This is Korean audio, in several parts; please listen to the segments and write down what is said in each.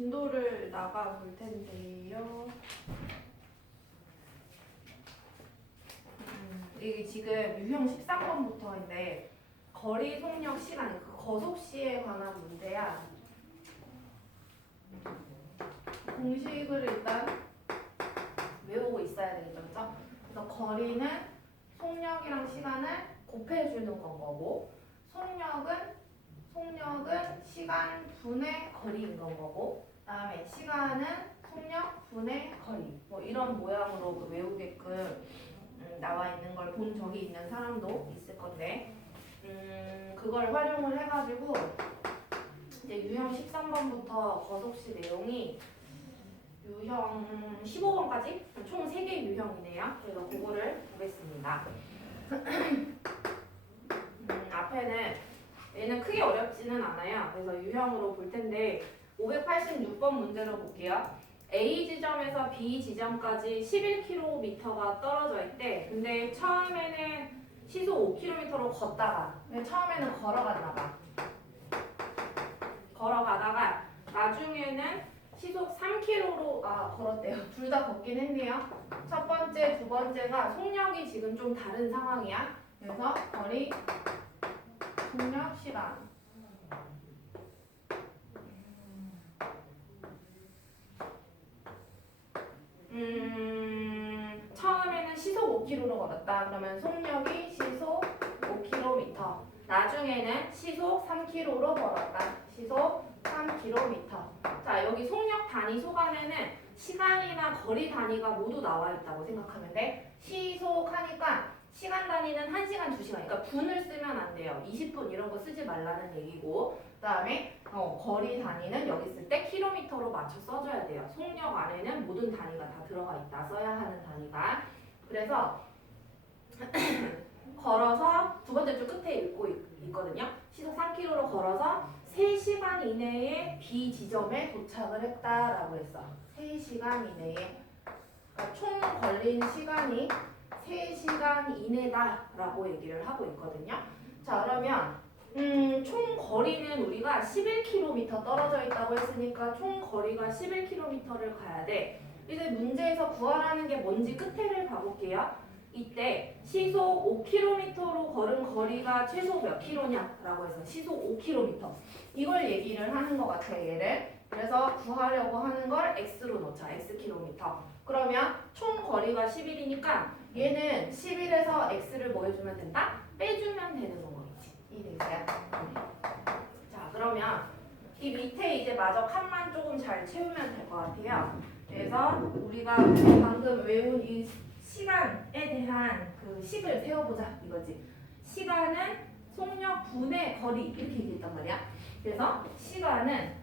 진도를 나가 볼 텐데요. 이게 지금 유형 13번부터인데 거리, 속력, 시간, 그 거속시에 관한 문제야. 공식을 일단 외우고 있어야 되겠죠, 그죠? 그래서 거리는 속력이랑 시간을 곱해주는 건 거고, 속력은 시간 분의 거리인 건 거고, 그다음에 시간은 속력 분의 거리. 뭐 이런 모양으로 외우게끔 나와 있는 걸 본 적이 있는 사람도 있을 건데, 그걸 활용을 해가지고 이제 유형 13번부터 거속시 내용이 유형 15번까지 총 3개 유형이네요. 그래서 그거를 보겠습니다. 앞에는 얘는 크게 어렵지는 않아요. 그래서 유형으로 볼 텐데 586번 문제로 볼게요. A 지점에서 B 지점까지 11km가 떨어져 있대. 근데 처음에는 시속 5km로 걷다가, 처음에는 걸어가다가 나중에는 시속 3km로 걸었대요. 둘 다 걷긴 했네요. 첫 번째, 두 번째가 속력이 지금 좀 다른 상황이야. 그래서 거리, 속력, 시간. 처음에는 시속 5km로 걸었다. 그러면 속력이 시속 5km. 나중에는 시속 3km로 걸었다. 시속 3km. 자, 여기 속력 단위 속안에는 시간이나 거리 단위가 모두 나와 있다고 생각하면 돼. 시속 하니까 시간 단위는 1시간, 2시간. 그러니까 분을 쓰면 안 돼요. 20분 이런 거 쓰지 말라는 얘기고. 그다음에 거리 단위는 여기 쓸 때 킬로미터로 맞춰 써줘야 돼요. 속력 안에는 모든 단위가 다 들어가 있다. 써야 하는 단위가. 그래서 걸어서 두 번째 줄 끝에 읽고 있거든요. 시속 3km로 걸어서 3시간 이내에 B 지점에 도착을 했다라고 했어. 3시간 이내에. 그러니까 총 걸린 시간이 3시간 이내다라고 얘기를 하고 있거든요. 자, 그러면 총 거리는 우리가 11km 떨어져 있다고 했으니까 총 거리가 11km를 가야 돼. 이제 문제에서 구하라는 게 뭔지 끝에를 봐볼게요. 이때 시속 5km로 걸은 거리가 최소 몇 킬로냐라고 해서 시속 5km. 이걸 얘기를 하는 것 같아, 얘를. 그래서 구하려고 하는 걸 x로 놓자, xkm. 그러면 총 거리가 11이니까 얘는 11에서 x를 뭐 해주면 된다? 빼주면 되는 거겠지. 이해되세요? 자, 그러면 이 밑에 이제 마저 칸만 조금 잘 채우면 될 것 같아요. 그래서 우리가 방금 외운 이 시간에 대한 그 식을 세워보자 이거지. 시간은 속력 분의 거리 이렇게 얘기했단 말이야. 그래서 시간은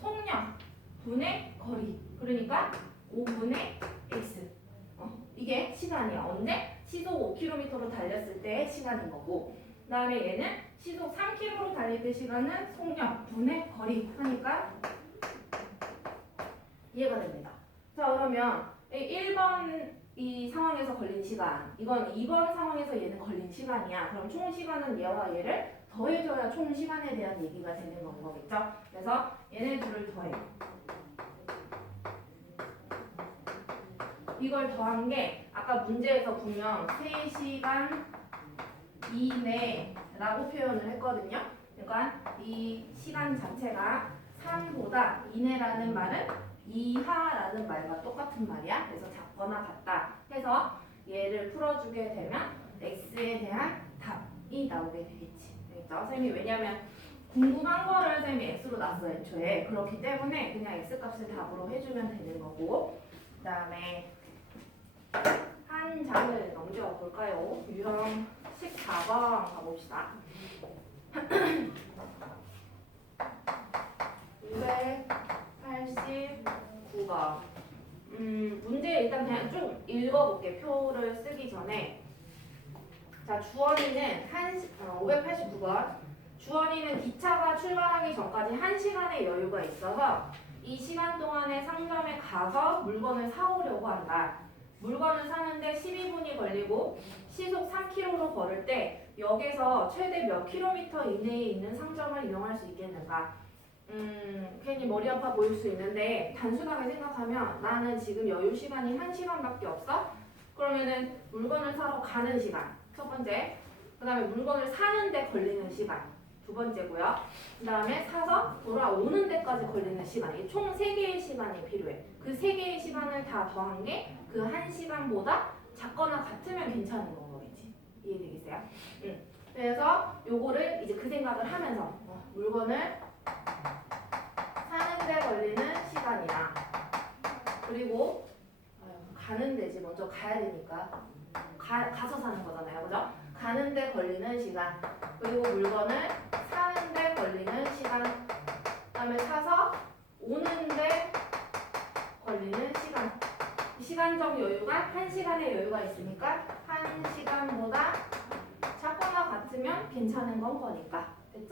속력 분의 거리. 그러니까 5분의 x. 이게 시간이야. 언제? 시속 5km로 달렸을 때의 시간인 거고, 그 다음에 얘는 시속 3km로 달릴 때 시간은 속력 분의 거리 하니까 이해가 됩니다. 자, 그러면 1번 이 상황에서 걸린 시간, 이건 2번 상황에서 얘는 걸린 시간이야. 그럼 총 시간은 얘와 얘를 더해줘야 총 시간에 대한 얘기가 되는 거겠죠? 그래서 얘네 둘을 더해. 이걸 더한 게 아까 문제에서 분명 3시간 이내라고 표현을 했거든요. 그러니까 이 시간 자체가 3보다 이내라는 말은 이하라는 말과 똑같은 말이야. 그래서 작거나 같다 해서 얘를 풀어주게 되면 x에 대한 답이 나오게 되겠지. 그렇죠? 선생님이 왜냐면 궁금한 거를 선생님이 x로 놨어 애초에. 그렇기 때문에 그냥 x값을 답으로 해주면 되는 거고, 그 다음에 한 장을 넘겨볼까요? 유형 14번 가봅시다. 289번. 문제 일단 그냥 좀 읽어볼게. 표를 쓰기 전에. 자, 주원이는 589번. 주원이는 기차가 출발하기 전까지 1시간의 여유가 있어서 이 시간 동안에 상점에 가서 물건을 사오려고 한다. 물건을 사는데 12분이 걸리고 시속 3km로 걸을 때 역에서 최대 몇 킬로미터 이내에 있는 상점을 이용할 수 있겠는가? 괜히 머리 아파 보일 수 있는데 단순하게 생각하면 나는 지금 여유 시간이 1시간밖에 없어? 그러면은 물건을 사러 가는 시간 첫 번째, 그 다음에 물건을 사는데 걸리는 시간 두 번째고요. 그 다음에 사서 돌아오는 데까지 걸리는 시간, 이게 총 3개의 시간이 필요해. 그 3개의 시간을 다 더한 게 그 1시간보다 작거나 같으면 괜찮은 거겠지. 이해되겠어요? 응. 그래서 요거를 이제 그 생각을 하면서 물건을 사는데 걸리는 시간이랑 그리고 가는 데지 먼저 가야 되니까 가서 사는 거잖아요, 그죠? 가는데 걸리는 시간 그리고 물건을 사는데 걸리는 시간 그다음에 사서 오는데 걸리는 시간 시간적 여유가 1시간의 여유가 있으니까 1시간보다 작거나 같으면 괜찮은 건 거니까 됐죠?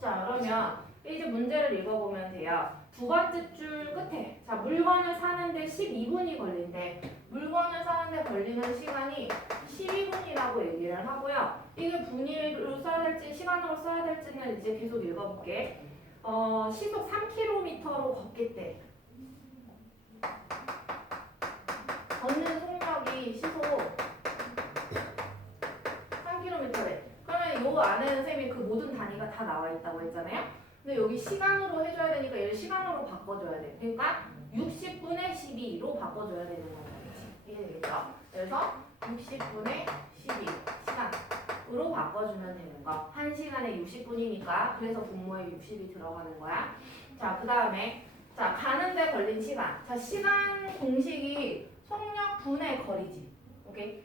자 그러면 이제 문제를 읽어보면 돼요. 두 번째 줄 끝에 자 물건을 사는데 12분이 걸린대. 물건을 사는데 걸리는 시간이 12분이라고 얘기를 하고요. 이게 분위로 써야 될지 시간으로 써야 될지는 이제 계속 읽어볼게. 시속 3km로 걷겠대. 걷는 속력이 시속 3km래. 그러면 요 안에는 쌤이 그 모든 단위가 다 나와 있다고 했잖아요. 근데 여기 시간으로 해줘야 되니까 얘를 시간으로 바꿔줘야 돼. 그러니까 60분의 12로 바꿔줘야 되는 거지. 이해되겠죠? 그래서 60분의 12 시간으로 바꿔주면 되는 거. 1시간에 60분이니까 그래서 분모에 60이 들어가는 거야. 자, 그 다음에 자 가는데 걸린 시간. 자 시간 공식이 속력 분의 거리지. 오케이?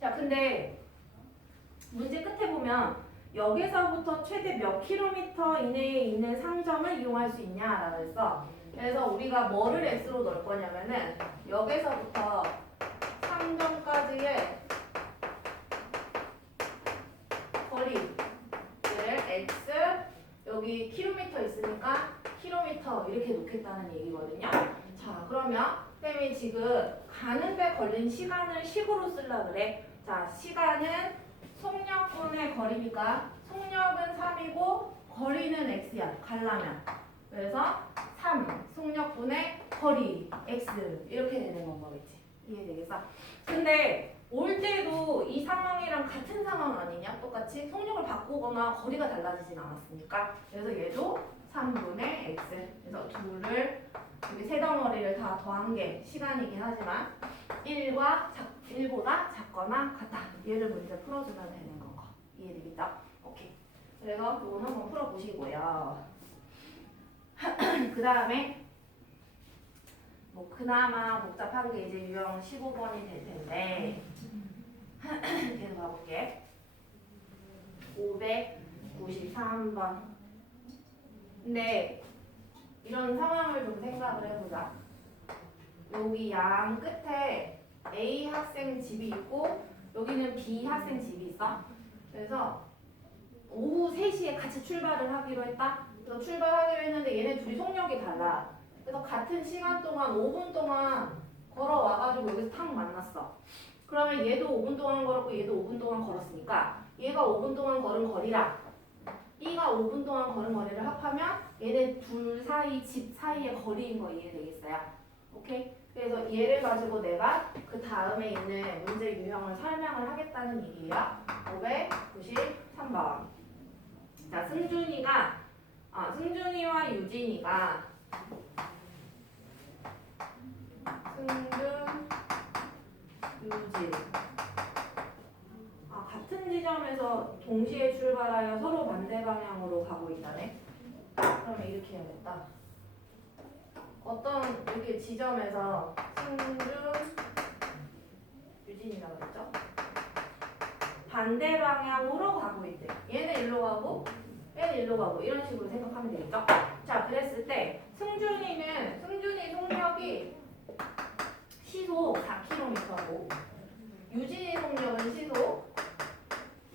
자 근데 문제 끝에 보면 여기서부터 최대 몇 킬로미터 이내에 있는 상점을 이용할 수 있냐라고 했어. 그래서 우리가 뭐를 x로 넣을 거냐면은 여기서부터 상점까지의 거리를 x 여기 킬로미터 있으니까 킬로미터 이렇게 놓겠다는 얘기거든요. 자 그러면 쌤이 지금 가는데 걸린 시간을 식으로 쓰려고 그래. 자 시간은 속력분의 거리니까 속력은 3이고 거리는 x야. 가려면. 그래서 3 속력분의 거리 x 이렇게 되는 건 거겠지. 이해되겠어? 근데 올 때도 이 상황이랑 같은 상황 아니냐? 똑같이 속력을 바꾸거나 거리가 달라지진 않았으니까. 그래서 얘도 3분의 x. 그래서 둘을 여기 세 덩어리를 다 더한 게 시간이긴 하지만 1보다 작거나 같다. 얘를 문제 풀어주면 되는 거. 이해되겠죠? 오케이. 그래서 이건 한번 풀어보시고요. 그 다음에 뭐 그나마 복잡한 게 이제 유형 15번이 될 텐데 계속 가볼게. 593번. 근데 이런 상황을 좀 생각을 해보자. 여기 양 끝에 A 학생 집이 있고 여기는 B 학생 집이 있어. 그래서 오후 3시에 같이 출발을 하기로 했다. 그래서 출발하기로 했는데 얘네 둘이 속력이 달라. 그래서 같은 시간 동안 5분 동안 걸어와가지고 여기서 탁 만났어. 그러면 얘도 5분 동안 걸었고 얘도 5분 동안 걸었으니까 얘가 5분 동안 걸은 거리랑 B가 5분 동안 걸은 거리를 합하면 얘네 둘 사이 집 사이의 거리인 거 이해되겠어요? 오케이? 그래서 얘를 가지고 내가 그 다음에 있는 문제 유형을 설명을 하겠다는 얘기야. 593번. 자, 승준이와 유진이가 유진 같은 지점에서 동시에 출발하여 서로 반대 방향으로 가고 있다네. 그러면 이렇게 해야겠다. 어떤 이렇게 지점에서 유진이라고 그랬죠? 반대 방향으로 가고 있대. 얘는 일로 가고 얘는 일로 가고 이런 식으로 생각하면 되겠죠? 자, 그랬을 때 승준이 속력이 시속 4km고 유진이 속력은 시속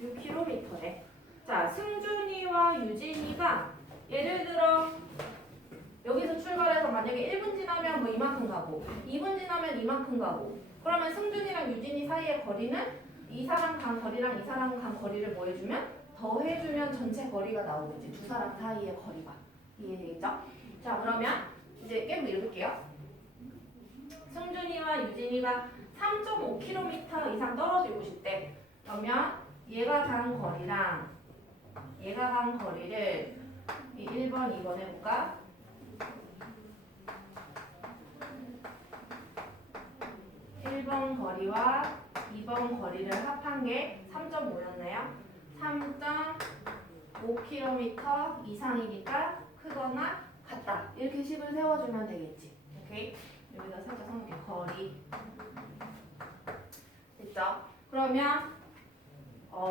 6km래. 자, 승준이와 유진이가 예를 들어 여기서 출발해서 만약에 1분 지나면 뭐 이만큼 가고 2분 지나면 이만큼 가고 그러면 승준이랑 유진이 사이의 거리는 이 사람 간 거리랑 이 사람 간 거리를 뭐 해주면? 더해주면 전체 거리가 나오겠지. 두 사람 사이의 거리가. 이해되겠죠? 자, 그러면 이제 게임 읽을게요. 승준이와 유진이가 3.5km 이상 떨어지고 싶대. 그러면 얘가 간 거리랑 얘가 간 거리를 1번, 2번 해볼까? 1번 거리와 2번 거리를 합한 게 3.5였네요. 3.5km 이상이니까 크거나 같다. 이렇게 식을 세워주면 되겠지. 오케이? 여기다 살짝 써놓을게. 거리. 됐죠? 그러면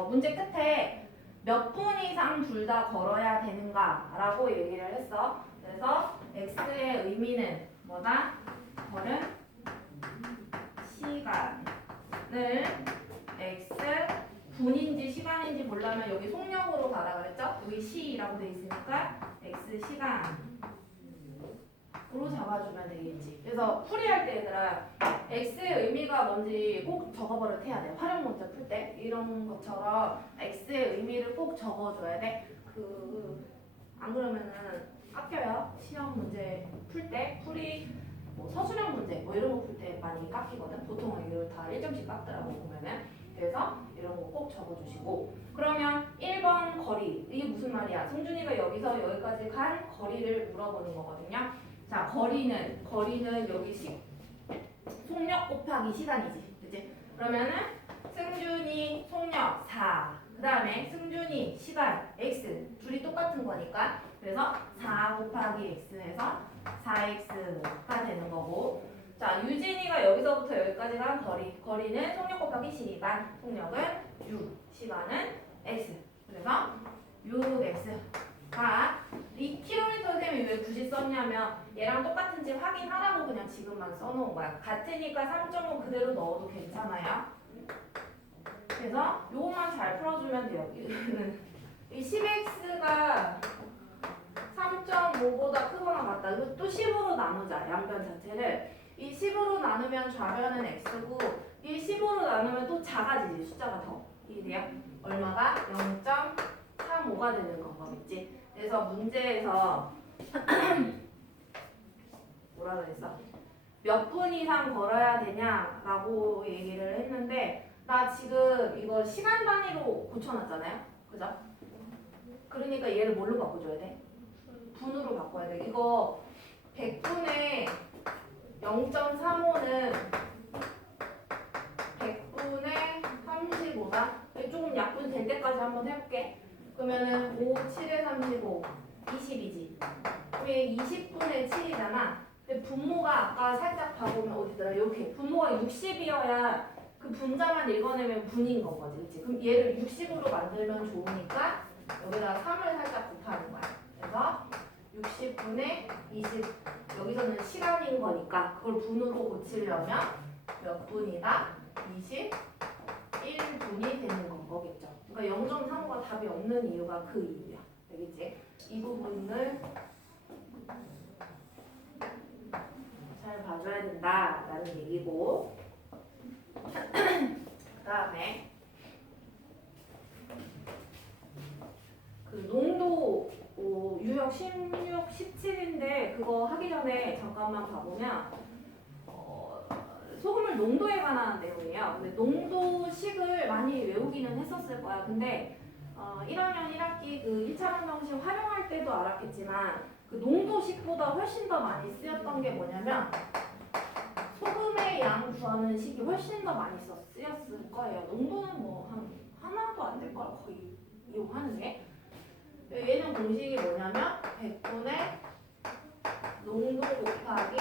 문제 끝에 몇 분 이상 둘 다 걸어야 되는가? 라고 얘기를 했어. 그래서 x의 의미는 뭐다? 걸은 시간을 x 분인지 시간인지 보려면 여기 속력으로 가라 그랬죠? 여기 시라고 돼 있으니까 x 시간으로 잡아주면 되겠지. 그래서 풀이할 때 얘들아 x의 의미가 뭔지 꼭 적어버릇해야 돼. 활용 문제 풀 때 이런 것처럼 x의 의미를 꼭 적어줘야 돼. 안 그러면은 깎여요. 시험 문제 풀 때 풀이 뭐 서술형 문제 뭐 이런 거 풀 때 많이 깎이거든. 보통 이걸 다 1점씩 깎더라고 보면은. 그래서 이런 거 꼭 적어주시고. 그러면 1번 거리 이게 무슨 말이야? 승준이가 여기서 여기까지 간 거리를 물어보는 거거든요. 자, 거리는 여기 속력 곱하기 시간이지. 그치? 그러면은 승준이 속력 4. 그 다음에 승준이 시간 x. 둘이 똑같은 거니까. 그래서 4 곱하기 x에서 4x가 되는 거고. 자, 유진이가 여기서부터 여기까지 간 거리는 속력 곱하기 시간. 속력은 6. 시간은 x. 그래서 6x가 2km 셈이 왜 굳이 썼냐면 얘랑 똑같은지 확인하라고 그냥 지금만 써놓은 거야. 같으니까 3.5 그대로 넣어도 괜찮아요. 그래서 요것만 잘 풀어주면 돼요. 이 10x가 3.5보다 크거나 같다. 이거 또 10으로 나누자. 양변 자체를. 이 10으로 나누면 좌변은 x고 이 10으로 나누면 또 작아지지. 숫자가 더. 이해돼요? 얼마가? 0.35가 되는 거겠지. 그래서 문제에서 뭐라 그랬어? 몇 분 이상 걸어야 되냐라고 얘기를 했는데 나 지금 이거 시간 단위로 고쳐놨잖아요. 그죠? 그러니까 얘를 뭘로 바꿔줘야 돼? 분으로 바꿔야 돼. 이거 100분의 0.35는 100분의 35다. 조금 약분 될 때까지 한번 해볼게. 그러면은 5, 7에 35, 20이지. 그게 20분의 7이잖아. 근데 분모가 아까 살짝 봐보면 어디더라? 이렇게 분모가 60이어야 그 분자만 읽어내면 분인 건 거지. 그치? 그럼 얘를 60으로 만들면 좋으니까 여기다 3을 살짝 곱하는 거야. 그래서 60분의 20 여기서는 시간인 거니까 그걸 분으로 고치려면 몇 분이다? 21분이 되는 거겠죠. 그러니까 0.35가 답이 없는 이유가 그 이유야. 알겠지? 이 부분을 잘 봐줘야 된다라는 얘기고 그 다음에 그 농도 유형 16, 17인데 그거 하기 전에 잠깐만 봐보면 소금물 농도에 관한 내용이에요. 근데 농도식을 많이 외우기는 했었을 거야. 근데 1학년 1학기 그 1차 방정식 활용할 때도 알았겠지만 그 농도식보다 훨씬 더 많이 쓰였던 게 뭐냐면 소금의 양 구하는 식이 훨씬 더 많이 쓰였을 거예요. 농도는 뭐 하나도 안 될 거야. 거의 이용하는 게. 얘는 공식이 뭐냐면 100분의 농도 곱하기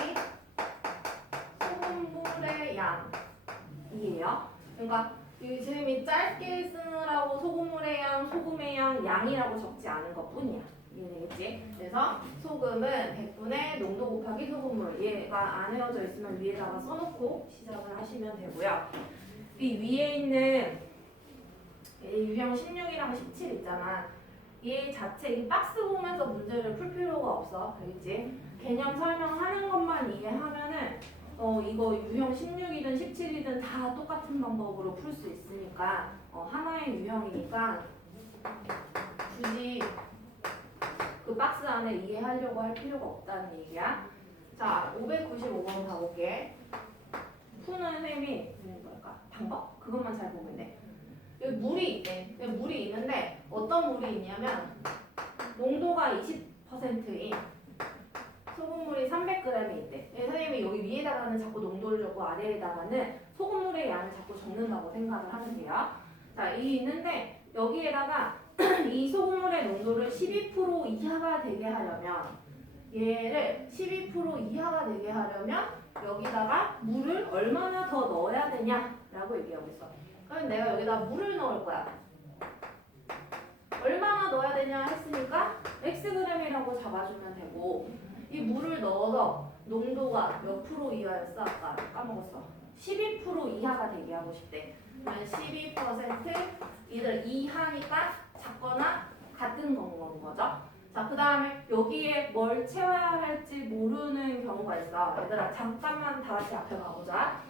소금물의 양이에요. 그러니까 쌤이 짧게 쓰느라고 소금물의 양, 소금의 양이라고 적지 않은 것 뿐이야. 이해되겠지? 그래서 소금은 100분의 농도 곱하기 소금물. 얘가 안 외워져 있으면 위에다가 써놓고 시작을 하시면 되고요. 이 위에 있는 유형 16이랑 17 있잖아. 얘 자체 이 박스 보면서 문제를 풀 필요가 없어. 알겠지? 개념 설명하는 것만 이해하면은 이거 유형 16이든 17이든 다 똑같은 방법으로 풀 수 있으니까 하나의 유형이니까 굳이 그 박스 안에 이해하려고 할 필요가 없다는 얘기야. 자, 595번 가볼게. 푸는 셈이 뭘까? 방법? 그것만 잘 보면 돼. 여기 물이 있대. 여기 물이 있는데 어떤 물이 있냐면 농도가 20%인 소금물이 300g이 있대. 선생님이 여기 위에다가는 자꾸 농도를 적고 아래에다가는 소금물의 양을 자꾸 적는다고 생각을 하면 돼요. 자, 이 있는데 여기에다가 이 소금물의 농도를 12% 이하가 되게 하려면 얘를 12% 이하가 되게 하려면 여기다가 물을 얼마나 더 넣어야 되냐라고 얘기하고 있어. 그럼 내가 여기다 물을 넣을 거야. 얼마나 넣어야 되냐 했으니까 xg이라고 잡아주면 되고 이 물을 넣어서 농도가 몇 프로 이하였어? 아까 까먹었어. 12% 이하가 되게 하고 싶대. 그러면 12% 이들 이하니까 작거나 같은 건 거죠. 자, 그 다음에 여기에 뭘 채워야 할지 모르는 경우가 있어. 얘들아 잠깐만 다 같이 앞에 가보자.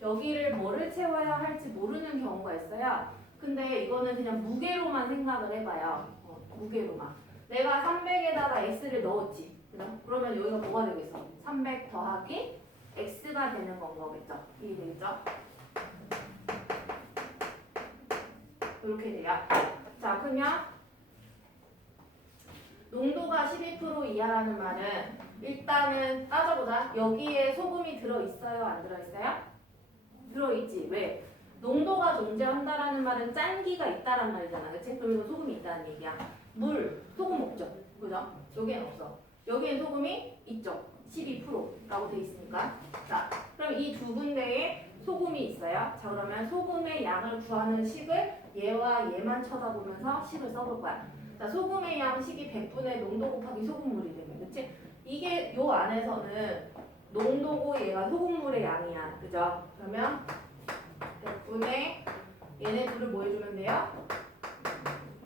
여기를 뭐를 채워야 할지 모르는 경우가 있어요. 근데 이거는 그냥 무게로만 생각을 해봐요. 무게로만. 내가 300에다가 x를 넣었지. 그죠? 그러면 여기가 뭐가 되겠어? 300 더하기 x가 되는 건 거겠죠? 이해되겠죠? 이렇게 돼요. 자, 그러면 농도가 12% 이하라는 말은 일단은 따져보자. 여기에 소금이 들어있어요? 안 들어있어요? 들어있지. 왜? 농도가 존재한다라는 말은 짠기가 있다란 말이잖아. 그치? 그래서 소금이 있다는 얘기야. 물, 소금 없죠? 그죠? 여기엔 없어. 여기엔 소금이 있죠. 12%라고 돼 있으니까. 자, 그럼 이 두 군데에 소금이 있어요. 자, 그러면 소금의 양을 구하는 식을 얘와 얘만 쳐다보면서 식을 써볼 거야. 자, 소금의 양 식이 100분의 농도 곱하기 소금물이 되면, 그치? 이게 요 안에서는 농도고 얘가 소금물의 양이야. 그죠? 그러면 100분의 얘네 둘을 뭐 해주면 돼요?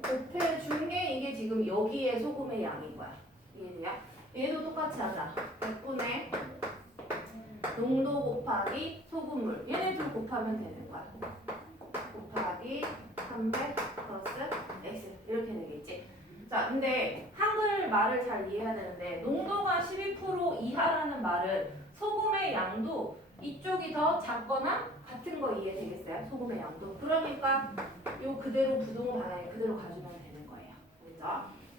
곱해준 게 이게 지금 여기에 소금의 양인 거야. 이해돼요? 얘도 똑같이 하자. 100분의 농도 곱하기 소금물. 얘네 둘 곱하면 되는 거야. 곱하기 300 플러스 x. 이렇게 되겠지. 자, 근데 한글 말을 잘 이해해야 되는데 농도가 12% 이하라는 말은 소금의 양도 이쪽이 더 작거나 같은 거 이해되겠어요? 소금의 양도. 그러니까 요 그대로 부동호 방향에 그대로 가주면 되는 거예요. 그죠?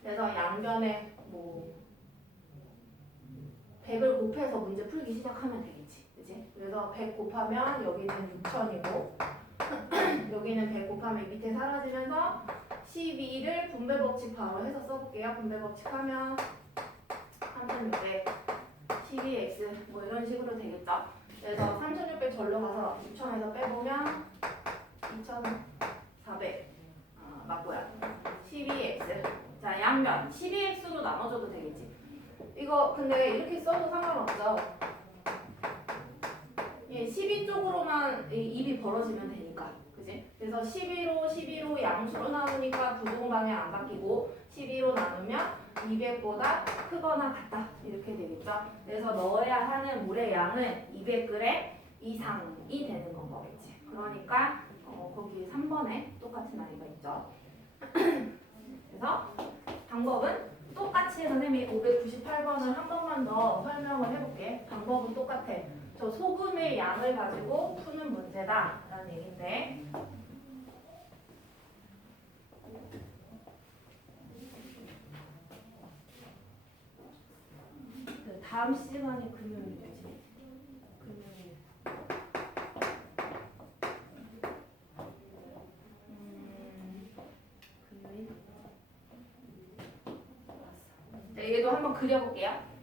그래서 양변에 뭐 100을 곱해서 문제 풀기 시작하면 되겠지. 그치? 그래서 100 곱하면 여기는 6000이고 여기는 100 곱하면 밑에 사라지면서 12를 분배 법칙 바로 해서 써볼게요. 분배 법칙 하면 3600 12x 뭐 이런 식으로 되겠죠. 그래서 3600 절로 가서 6000에서 빼보면 2400 맞고요. 12x 자, 양면 12x로 나눠줘도 되겠지. 이거 근데 이렇게 써도 상관없죠. 예, 12쪽으로만 입이 벌어지면 되니까. 그지? 그래서 12로 양수로 나누니까 부동 방향 안 바뀌고 12로 나누면 200보다 크거나 같다. 이렇게 되겠죠. 그래서 넣어야 하는 물의 양은 200g 이상이 되는 건 거겠지. 그러니까 거기 3번에 똑같은 아이가 있죠. 그래서 방법은 똑같이 선생님이 598번을 한 번만 더 설명을 해볼게. 방법은 똑같아. 저 소금의 양을 가지고 푸는 문제다 라는 얘기인데 다음 시간이 금요일이 되지. 금요일. 금요일. 네, 얘도 한번 그려볼게요.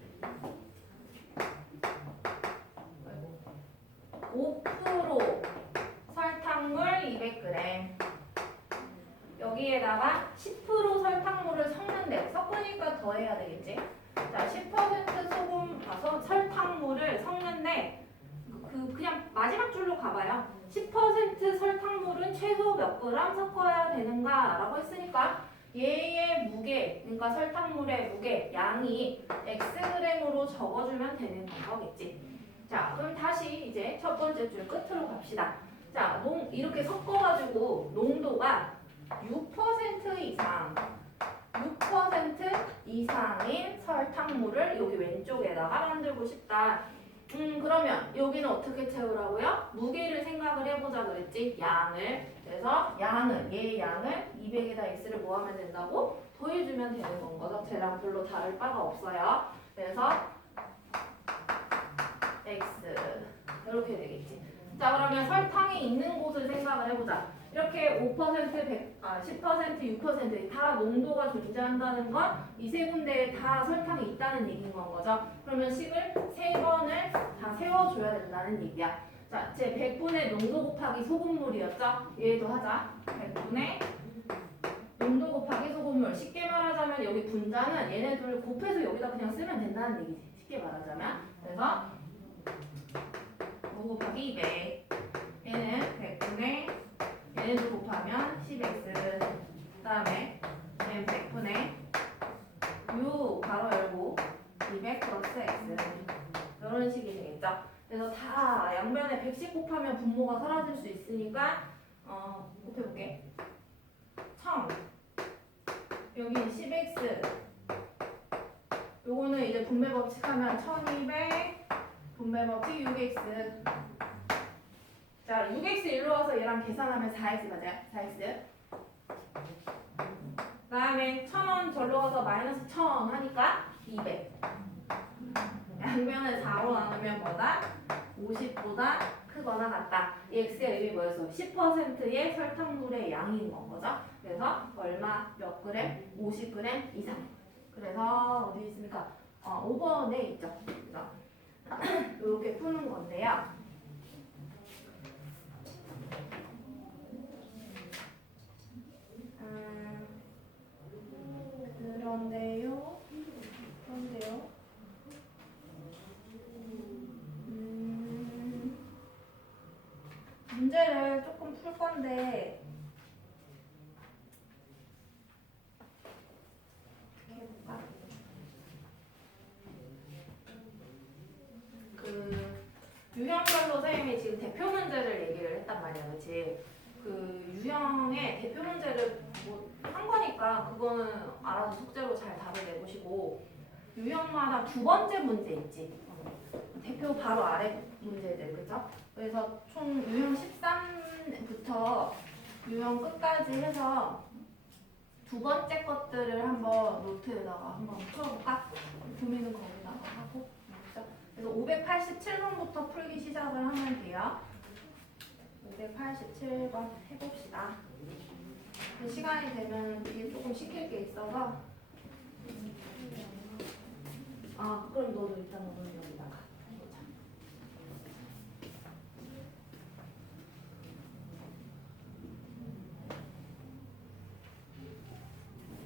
5% 설탕물 200g 여기에다가 10% 설탕물을 섞는데 섞으니까 더 해야 되겠지. 자, 10% 소금 가서 설탕물을 섞는데 그냥 마지막 줄로 가봐요. 10% 설탕물은 최소 몇 그램 섞어야 되는가 라고 했으니까 얘의 무게, 그러니까 설탕물의 무게 양이 xg으로 적어주면 되는 거겠지. 자, 그럼 다시 이제 첫 번째 줄 끝으로 갑시다. 자, 이렇게 섞어가지고 농도가 6% 이상, 6% 이상인 설탕물을 여기 왼쪽에다가 만들고 싶다. 그러면 여기는 어떻게 채우라고요? 무게를 생각을 해보자 그랬지? 양을. 그래서 얘 양을 200에다 x를 뭐 하면 된다고? 더해주면 되는 건 거죠. 쟤랑 별로 다를 바가 없어요. 그래서 x 이렇게 되겠지. 자, 그러면 설탕이 있는 곳을 생각을 해보자. 이렇게 5%, 10%, 6%다 농도가 존재한다는 건 이 세 군데에 다 설탕이 있다는 얘기인 건 거죠. 그러면 식을 세 번을 다 세워줘야 된다는 얘기야. 자, 제 100분의 농도 곱하기 소금물이었죠? 얘도 하자. 100분의 농도 곱하기 소금물. 쉽게 말하자면 여기 분자는 얘네들을 곱해서 여기다 그냥 쓰면 된다는 얘기지. 쉽게 말하자면. 그래서 곱하기 200. 얘는 100분의 얘네들 곱하면 10x. 그 다음에 얘는 100분의 6 바로 열고 200 플러스 x. 이런 식이 되겠죠. 그래서 다 양면에 110 곱하면 분모가 사라질 수 있으니까 곱해볼게. 1000 여기 10x. 요거는 이제 분배 법칙하면 1200 분배 법칙 6x. 자, 6x 일로 와서 얘랑 계산하면 4x 맞아요? 4x. 그 다음에 1000원 절로 와서 마이너스 1000 하니까 200. 양면을 4로 나누면 뭐다? 50보다 크거나 같다. 이 x의 의미 뭐였어? 10%의 설탕물의 양인 건 거죠. 그래서 얼마, 몇 그램? 50g 이상. 그래서 어디 있습니까? 5번에 있죠. 그래서 이렇게 푸는 건데요. 그런데요. 문제를 조금 풀 건데 어떻게 해볼까? 유형별로 선생님이 지금 대표 문제를 얘기를 했단 말이야, 그렇지? 그 유형의 대표 문제를 뭐 한 거니까 그거는 알아서 숙제로 잘 답을 내보시고 유형마다 두 번째 문제 있지? 대표 바로 아래 문제들, 그죠? 그래서 총 유형 13부터 유형 끝까지 해서 두 번째 것들을 한번 노트에다가 한번 풀어볼까? 교민은 거기다가 하고. 그래서 587번부터 풀기 시작을 하면 돼요. 587번 해봅시다. 시간이 되면 뒤에 조금 시킬 게 있어서 그럼 너도 일단 오늘 여기다가